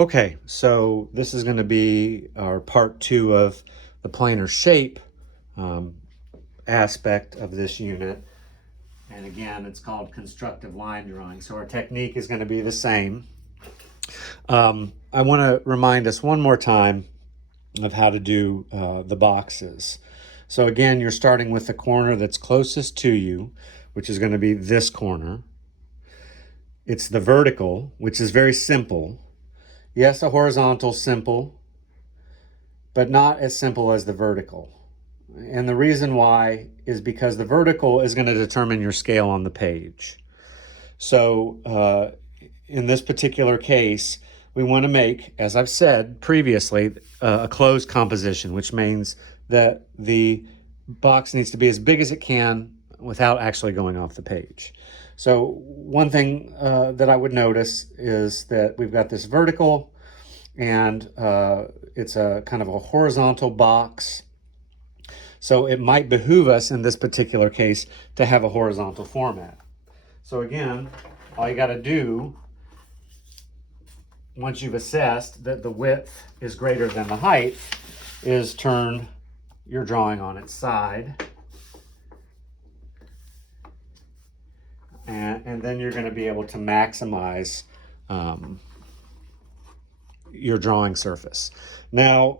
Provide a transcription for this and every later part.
Okay, so this is going to be our part 2 of the planar shape aspect of this unit. And again, it's called constructive line drawing. So our technique is going to be the same. I want to remind us one more time of how to do the boxes. So again, you're starting with the corner that's closest to you, which is going to be this corner. It's the vertical, which is very simple. Yes, a horizontal simple, but not as simple as the vertical. And the reason why is because the vertical is going to determine your scale on the page. So in this particular case, we want to make, as I've said previously, a closed composition, which means that the box needs to be as big as it can without actually going off the page. So one thing that I would notice is that we've got this vertical, and it's a kind of a horizontal box. So it might behoove us in this particular case to have a horizontal format. So again, all you got to do, once you've assessed that the width is greater than the height, is turn your drawing on its side. And then you're going to be able to maximize your drawing surface. Now,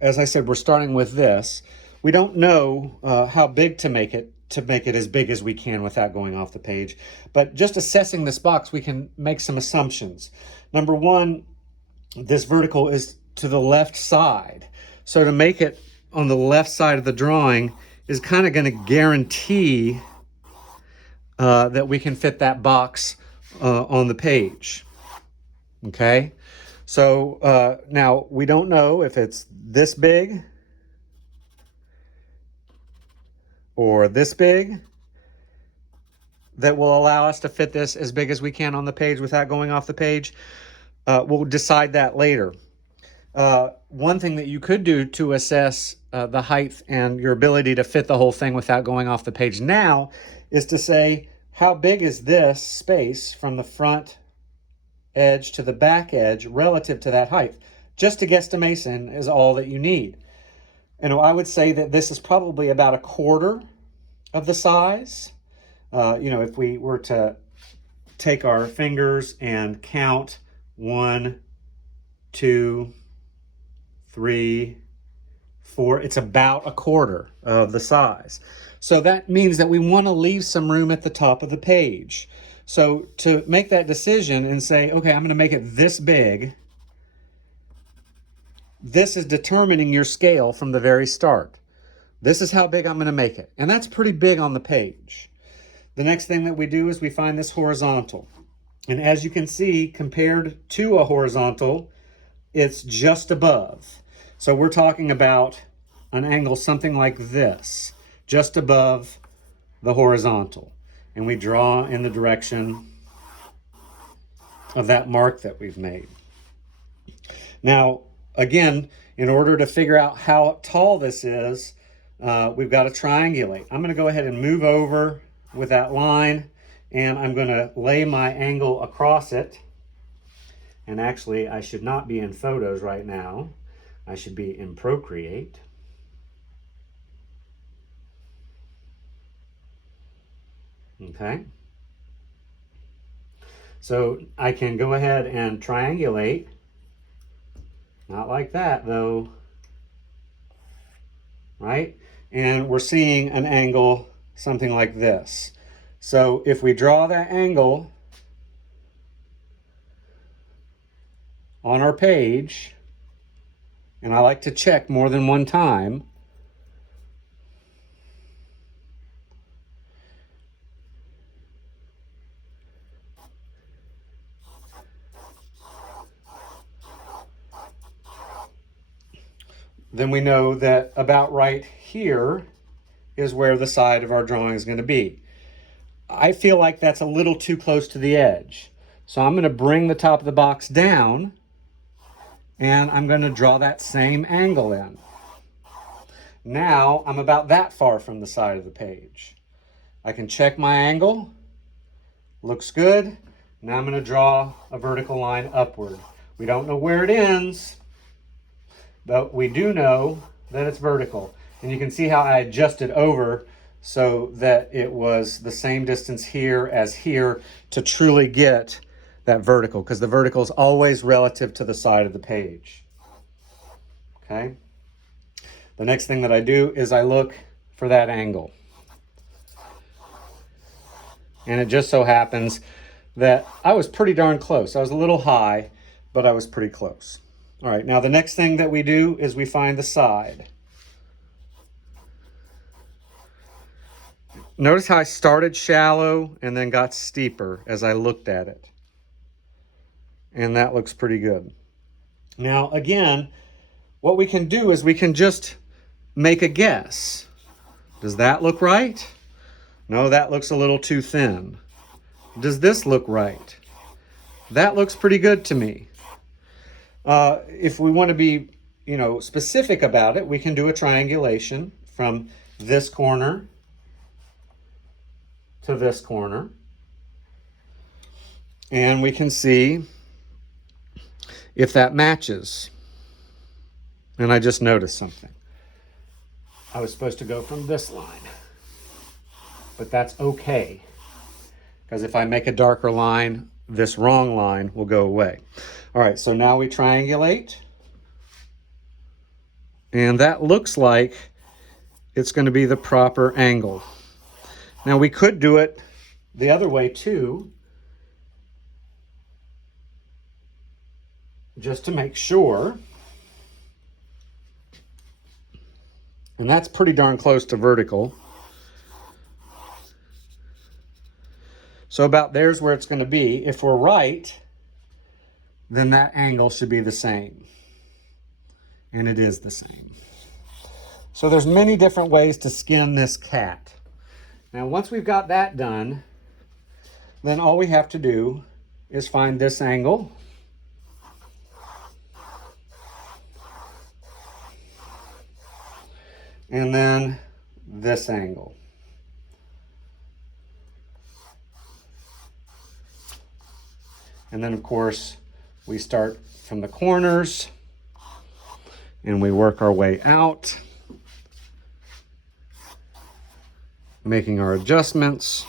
as I said, we're starting with this. We don't know how big to make it as big as we can without going off the page. But just assessing this box, we can make some assumptions. Number one, this vertical is to the left side. So to make it on the left side of the drawing is kind of going to guarantee that we can fit that box on the page. Okay? So now we don't know if it's this big or this big that will allow us to fit this as big as we can on the page without going off the page. We'll decide that later. One thing that you could do to assess the height and your ability to fit the whole thing without going off the page now is to say, how big is this space from the front edge to the back edge relative to that height? Just a guesstimation is all that you need. And I would say that this is probably about a quarter of the size. If we were to take our fingers and count 1, 2, 3, 4, it's about a quarter of the size. So that means that we want to leave some room at the top of the page. So to make that decision and say, okay, I'm going to make it this big, this is determining your scale from the very start. This is how big I'm going to make it. And that's pretty big on the page. The next thing that we do is we find this horizontal. And as you can see, compared to a horizontal, it's just above. So we're talking about an angle something like this, just above the horizontal. And we draw in the direction of that mark that we've made. Now, again, in order to figure out how tall this is, we've got to triangulate. I'm going to go ahead and move over with that line, and I'm going to lay my angle across it. And actually, I should not be in photos right now. I should be in Procreate. Okay. So I can go ahead and triangulate. Not like that, though. Right? And we're seeing an angle something like this. So if we draw that angle on our page, and I like to check more than one time, then we know that about right here is where the side of our drawing is going to be. I feel like that's a little too close to the edge. So I'm going to bring the top of the box down, and I'm going to draw that same angle in. Now I'm about that far from the side of the page. I can check my angle. Looks good. Now I'm going to draw a vertical line upward. We don't know where it ends, but we do know that it's vertical. And you can see how I adjusted over so that it was the same distance here as here to truly get that vertical, because the vertical is always relative to the side of the page. Okay. The next thing that I do is I look for that angle. And it just so happens that I was pretty darn close. I was a little high, but I was pretty close. All right, now the next thing that we do is we find the side. Notice how I started shallow and then got steeper as I looked at it. And that looks pretty good. Now, again, what we can do is we can just make a guess. Does that look right? No, that looks a little too thin. Does this look right? That looks pretty good to me. If we want to be, specific about it, we can do a triangulation from this corner to this corner. And we can see if that matches. And I just noticed something. I was supposed to go from this line, but that's okay. Because if I make a darker line, this wrong line will go away. All right, so now we triangulate. And that looks like it's going to be the proper angle. Now we could do it the other way too, just to make sure. And that's pretty darn close to vertical. So about there's where it's going to be. If we're right, then that angle should be the same. And it is the same. So there's many different ways to skin this cat. Now once we've got that done, then all we have to do is find this angle. And then this angle. And then, of course, we start from the corners and we work our way out, making our adjustments.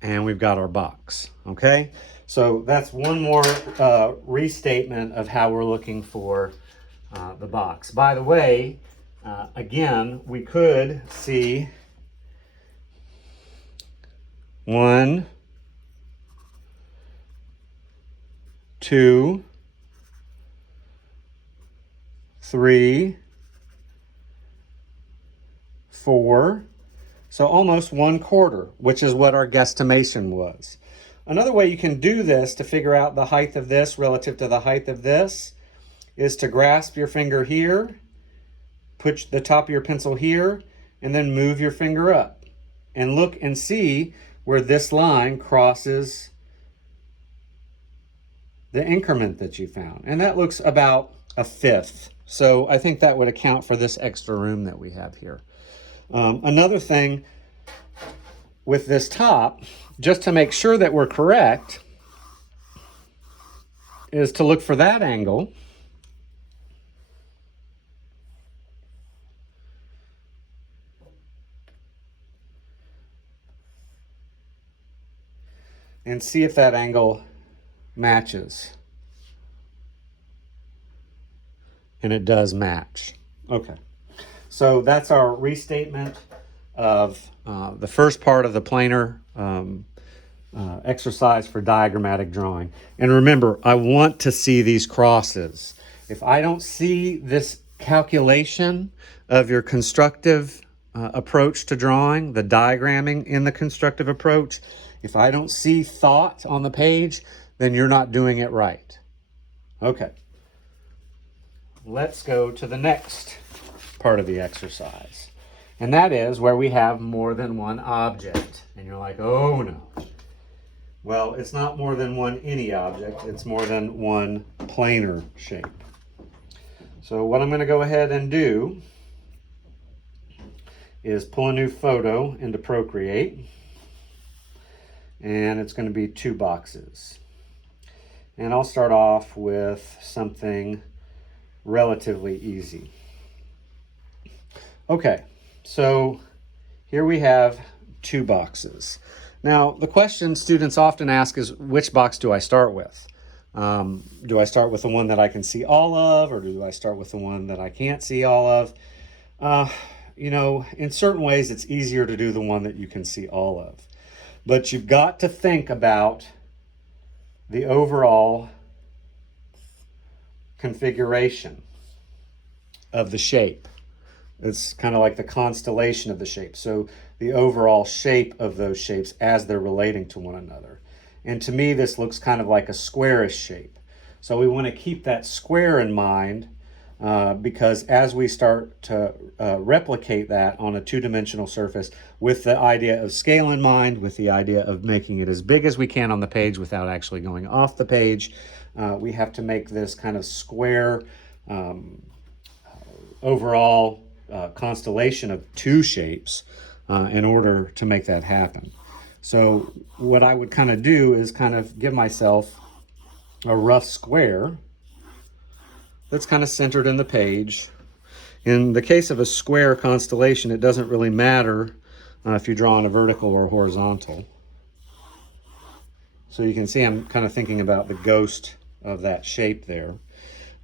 And we've got our box, okay? So that's one more restatement of how we're looking for the box. By the way, again, we could see 1, 2, 3, 4, so almost 1/4, which is what our guesstimation was. Another way you can do this to figure out the height of this relative to the height of this is to grasp your finger here, put the top of your pencil here, and then move your finger up. And look and see where this line crosses the increment that you found. And that looks about 1/5. So I think that would account for this extra room that we have here. Another thing with this top, just to make sure that we're correct, is to look for that angle. And see if that angle matches. And it does match. Okay. So that's our restatement of the first part of the planar exercise for diagrammatic drawing. And remember, I want to see these crosses. If I don't see this calculation of your constructive approach to drawing, the diagramming in the constructive approach, if I don't see thought on the page, then you're not doing it right. Okay. Let's go to the next part of the exercise. And that is where we have more than one object. And you're like, oh no. Well, it's not more than one any object. It's more than one planar shape. So what I'm going to go ahead and do is pull a new photo into Procreate, and it's going to be 2 boxes. And I'll start off with something relatively easy. Okay, so here we have 2 boxes. Now, the question students often ask is, which box do I start with? Do I start with the one that I can see all of, or do I start with the one that I can't see all of? You know, in certain ways, it's easier to do the one that you can see all of. But you've got to think about the overall configuration of the shape. It's kind of like the constellation of the shape. So the overall shape of those shapes as they're relating to one another. And to me, this looks kind of like a squarish shape. So we want to keep that square in mind because as we start to replicate that on a 2-dimensional surface with the idea of scale in mind, with the idea of making it as big as we can on the page without actually going off the page, we have to make this kind of square overall constellation of 2 shapes in order to make that happen. So what I would kind of do is kind of give myself a rough square that's kind of centered in the page. In the case of a square constellation, it doesn't really matter if you're drawing a vertical or horizontal. So you can see I'm kind of thinking about the ghost of that shape there.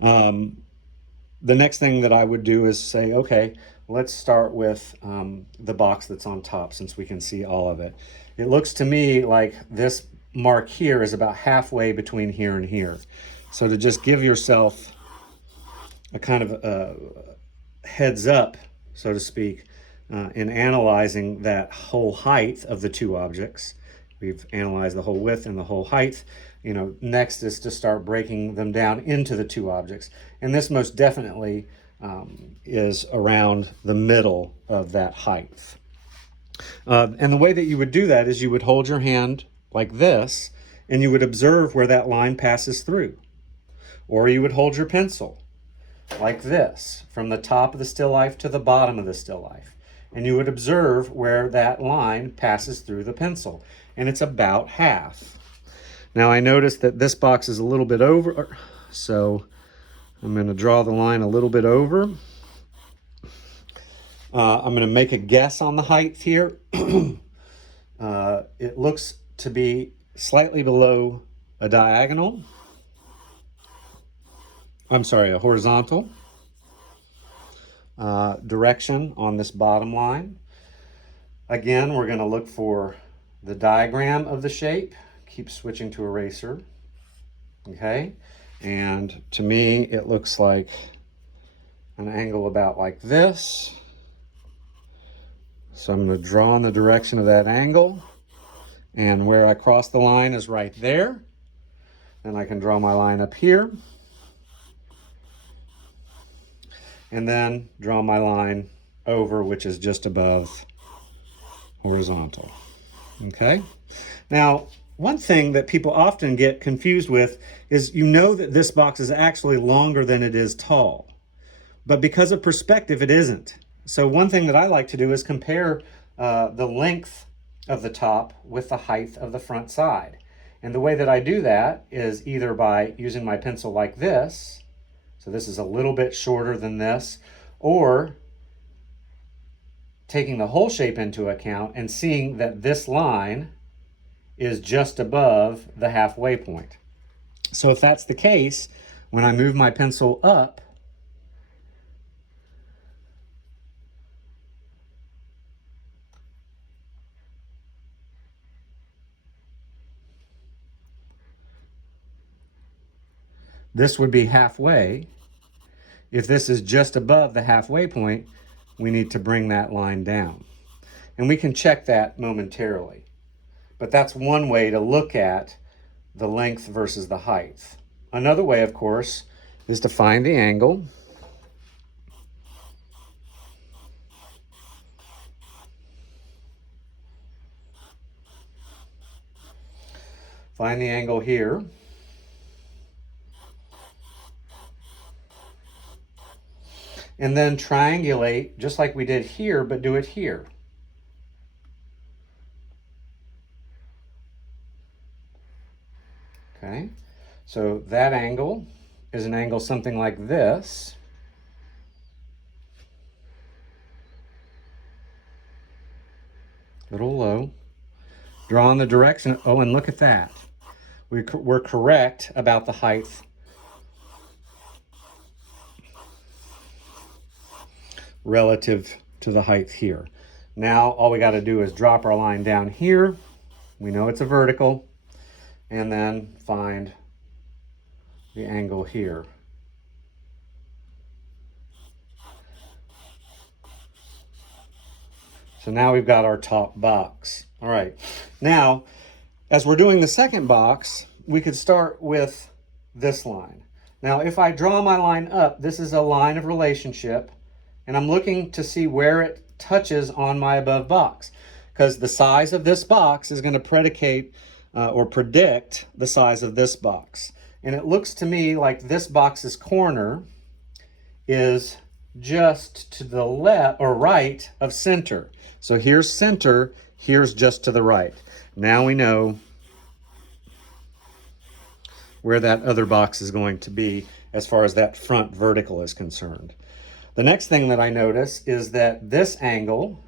The next thing that I would do is say, okay, let's start with the box that's on top since we can see all of it. It looks to me like this mark here is about halfway between here and here. So to just give yourself a kind of heads up, so to speak, in analyzing that whole height of the 2 objects. We've analyzed the whole width and the whole height. You know, next is to start breaking them down into the 2 objects. And this most definitely is around the middle of that height. And the way that you would do that is you would hold your hand like this, and you would observe where that line passes through. Or you would hold your pencil like this, from the top of the still life to the bottom of the still life. And you would observe where that line passes through the pencil. And it's about half. Now I noticed that this box is a little bit over, so I'm going to draw the line a little bit over. I'm going to make a guess on the height here. It looks to be slightly below a diagonal. I'm sorry, a horizontal direction on this bottom line. Again, we're going to look for the diagram of the shape. Keep switching to eraser. Okay, and to me it looks like an angle about like this. So I'm going to draw in the direction of that angle, and where I cross the line is right there. Then I can draw my line up here, and then draw my line over, which is just above horizontal. Okay, now one thing that people often get confused with is, you know that this box is actually longer than it is tall, but because of perspective it isn't. So one thing that I like to do is compare the length of the top with the height of the front side. And the way that I do that is either by using my pencil like this, so this is a little bit shorter than this, or taking the whole shape into account and seeing that this line is just above the halfway point. So if that's the case, when I move my pencil up, this would be halfway. If this is just above the halfway point, we need to bring that line down. And we can check that momentarily. But that's one way to look at the length versus the height. Another way, of course, is to find the angle. Find the angle here. and then triangulate just like we did here, but do it here. Okay, so that angle is an angle something like this. A little low. Draw in the direction. Oh, and look at that. We're correct about the height relative to the height here. Now all we got to do is drop our line down here. We know it's a vertical, and then find the angle here. So now we've got our top box. All right, now as we're doing the second box, we could start with this line. Now if I draw my line up, this is a line of relationship, and I'm looking to see where it touches on my above box, because the size of this box is going to predicate or predict the size of this box. And it looks to me like this box's corner is just to the left or right of center. So here's center, here's just to the right. Now we know where that other box is going to be as far as that front vertical is concerned. The next thing that I notice is that this angle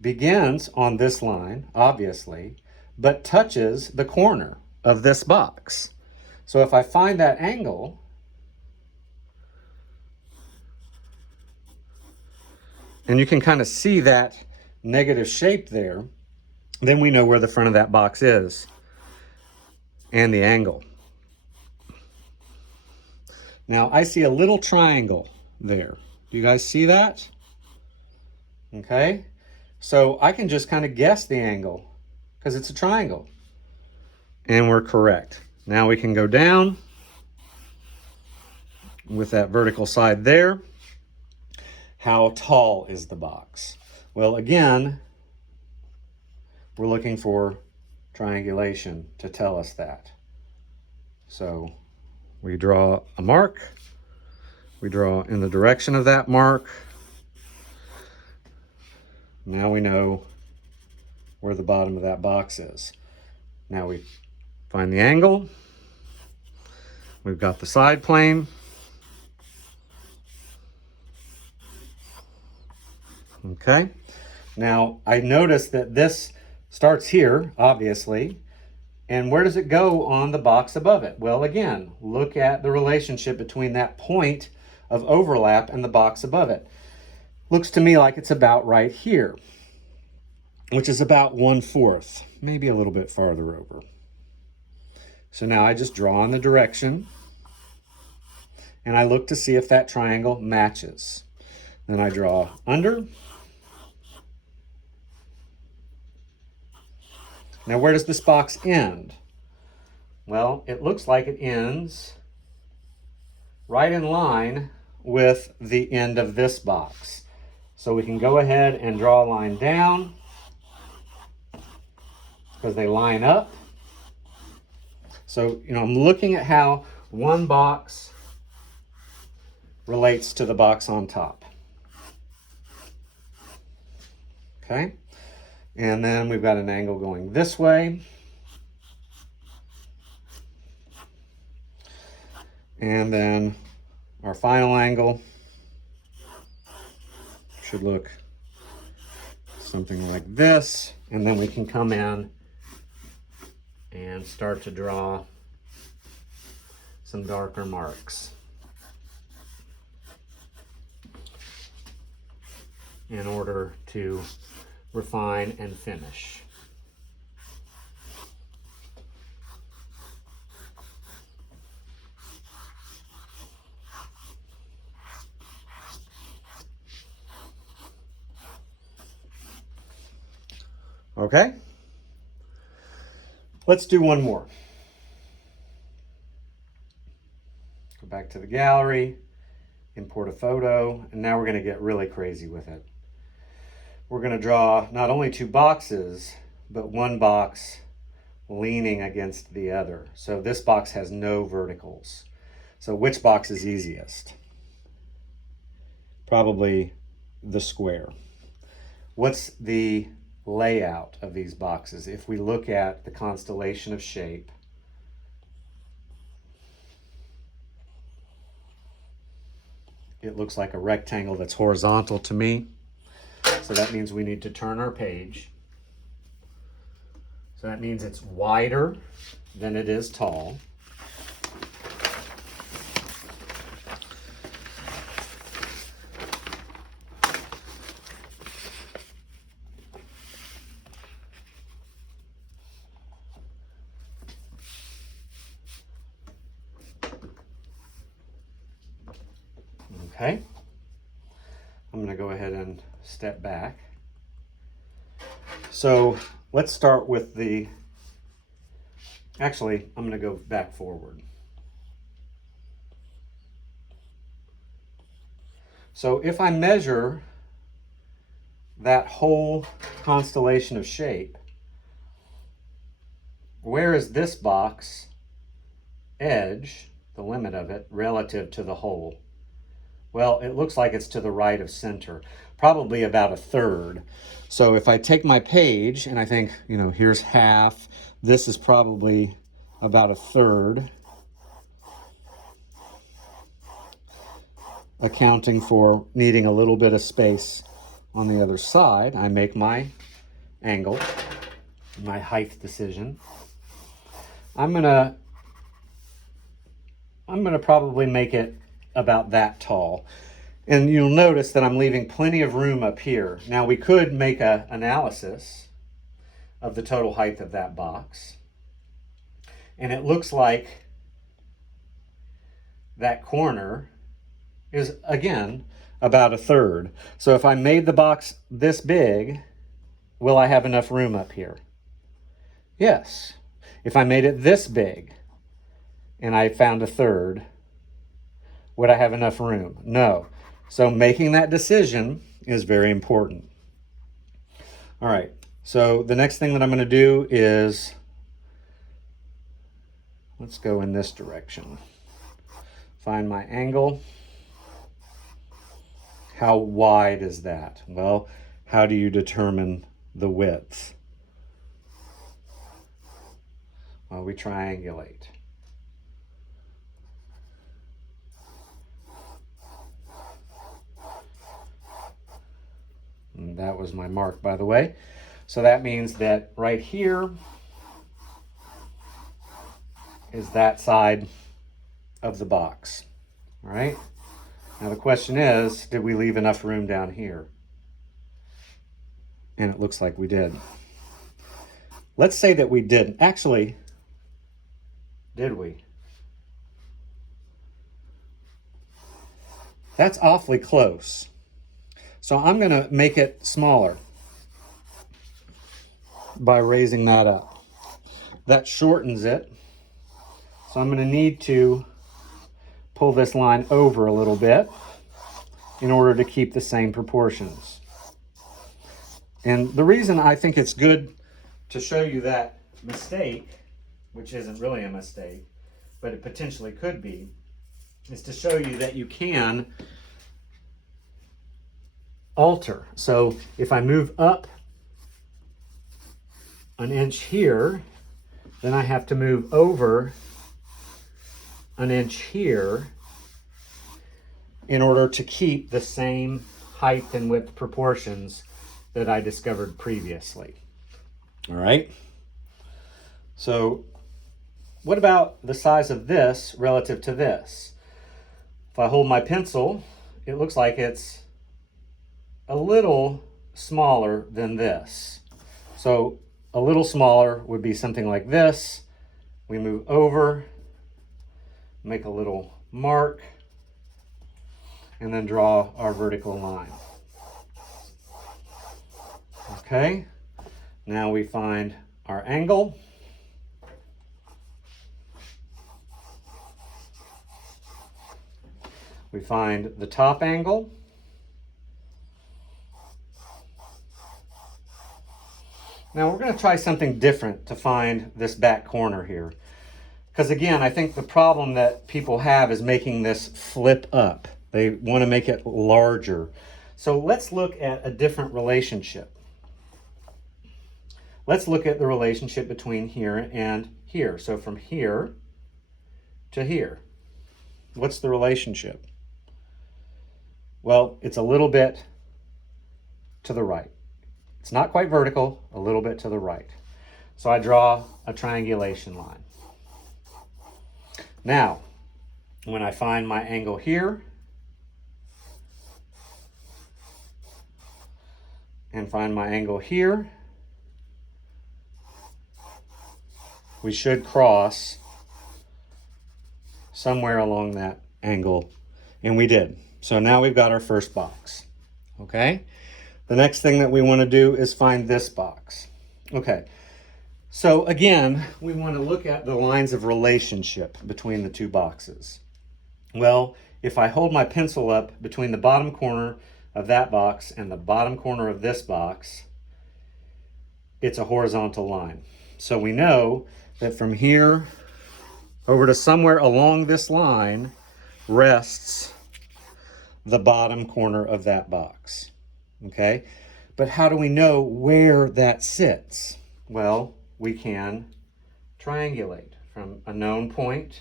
begins on this line, obviously, but touches the corner of this box. So if I find that angle, and you can kind of see that negative shape there, then we know where the front of that box is and the angle. Now I see a little triangle there. Do you guys see that? Okay, so I can just kind of guess the angle because it's a triangle. And we're correct. Now we can go down with that vertical side there. How tall is the box? Well, again, we're looking for triangulation to tell us that. So we draw a mark. We draw in the direction of that mark. Now we know where the bottom of that box is. Now we find the angle. We've got the side plane. Okay. Now I notice that this starts here, obviously. And where does it go on the box above it? Well, again, look at the relationship between that point of overlap and the box above it. Looks to me like it's about right here, which is about 1/4, maybe a little bit farther over. So now I just draw in the direction and I look to see if that triangle matches. Then I draw under. Now where does this box end? Well, it looks like it ends right in line with the end of this box. So we can go ahead and draw a line down because they line up. So, I'm looking at how one box relates to the box on top. Okay? And then we've got an angle going this way. And then our final angle should look something like this. And then we can come in and start to draw some darker marks in order to refine and finish. Okay, let's do one more. Go back to the gallery, import a photo, and now we're going to get really crazy with it. We're going to draw not only two boxes, but one box leaning against the other. So this box has no verticals. So which box is easiest? Probably the square. What's the layout of these boxes? If we look at the constellation of shape, it looks like a rectangle that's horizontal to me. So that means we need to turn our page. So that means it's wider than it is tall. Okay, I'm going to go ahead and step back. So let's start with actually, I'm going to go back forward. So if I measure that whole constellation of shape, where is this box edge, the limit of it, relative to the whole? Well, it looks like it's to the right of center, probably about a third. So if I take my page and I think, here's half, this is probably about a third, accounting for needing a little bit of space on the other side. I make my angle, my height decision. I'm gonna probably make it about that tall. And you'll notice that I'm leaving plenty of room up here. Now we could make an analysis of the total height of that box. And it looks like that corner is, again, about a third. So if I made the box this big, will I have enough room up here? Yes. If I made it this big and I found a third, would I have enough room? No. So making that decision is very important. All right, so the next thing that I'm going to do is, let's go in this direction. Find my angle. How wide is that? Well, how do you determine the width? Well, we triangulate. And that was my mark, by the way. So that means that right here is that side of the box. All right. Now the question is, did we leave enough room down here? And it looks like we did. Let's say that we didn't. Actually, did we? That's awfully close. So I'm going to make it smaller by raising that up. That shortens it. So I'm going to need to pull this line over a little bit in order to keep the same proportions. And the reason I think it's good to show you that mistake, which isn't really a mistake, but it potentially could be, is to show you that you can alter. So if I move up an inch here, then I have to move over an inch here in order to keep the same height and width proportions that I discovered previously. All right. So what about the size of this relative to this? If I hold my pencil, it looks like it's a little smaller than this. So a little smaller would be something like this. We move over, make a little mark, and then draw our vertical line. Okay, now we find our angle. We find the top angle. Now we're going to try something different to find this back corner here. Because again, I think the problem that people have is making this flip up. They want to make it larger. So let's look at a different relationship. Let's look at the relationship between here and here. So from here to here, what's the relationship? Well, it's a little bit to the right. It's not quite vertical, a little bit to the right. So I draw a triangulation line. Now, when I find my angle here and find my angle here, we should cross somewhere along that angle, and we did. So now we've got our first box, okay? The next thing that we want to do is find this box. Okay, so again, we want to look at the lines of relationship between the two boxes. Well, if I hold my pencil up between the bottom corner of that box and the bottom corner of this box, it's a horizontal line. So we know that from here over to somewhere along this line rests the bottom corner of that box, okay? But how do we know where that sits? Well, we can triangulate from a known point,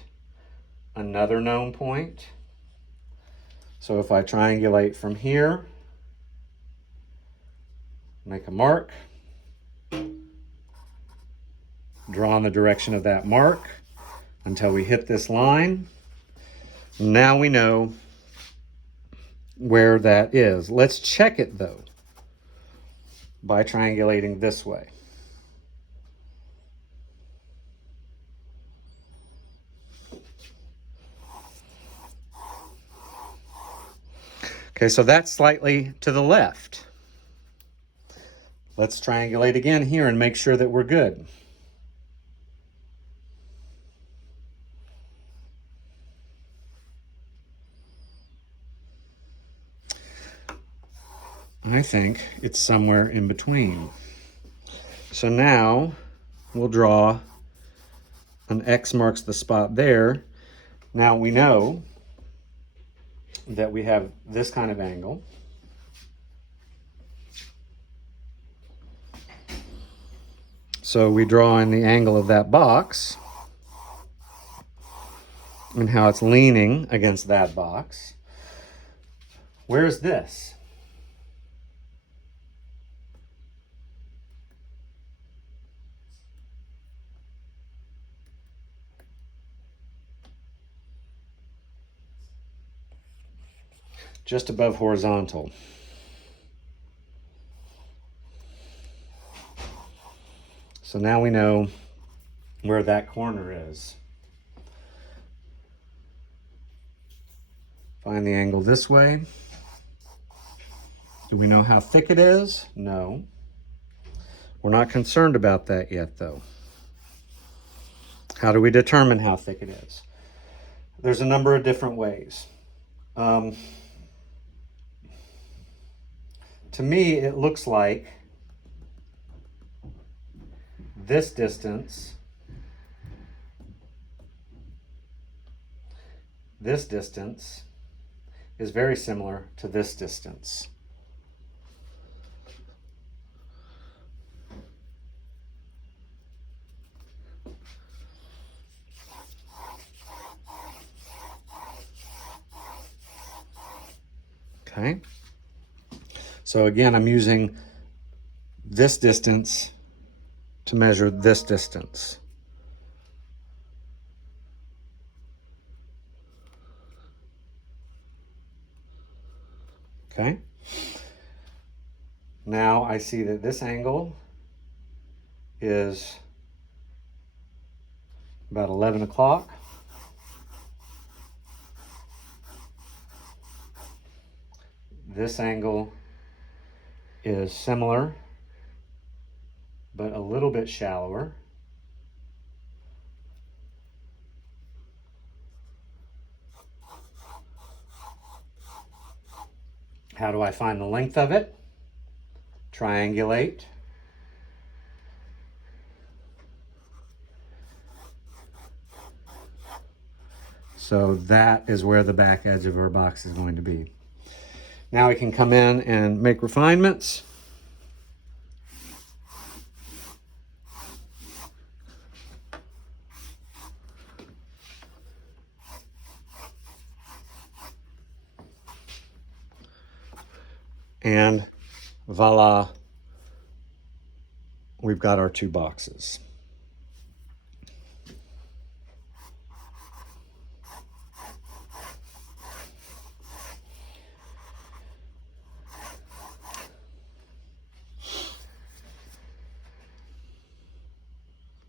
another known point. So if I triangulate from here, make a mark, draw in the direction of that mark until we hit this line. Now we know where that is. Let's check it though by triangulating this way. Okay, so that's slightly to the left. Let's triangulate again here and make sure that we're good. I think it's somewhere in between. So now we'll draw an X marks the spot there. Now we know that we have this kind of angle. So we draw in the angle of that box and how it's leaning against that box. Where is this? Just above horizontal. So now we know where that corner is. Find the angle this way. Do we know how thick it is? No. We're not concerned about that yet though. How do we determine how thick it is? There's a number of different ways. To me, it looks like this distance is very similar to this distance. Okay. So again, I'm using this distance to measure this distance. Okay. Now I see that this angle is about 11 o'clock. This angle is similar, but a little bit shallower. How do I find the length of it? Triangulate. So that is where the back edge of our box is going to be. Now we can come in and make refinements. And voila, we've got our two boxes.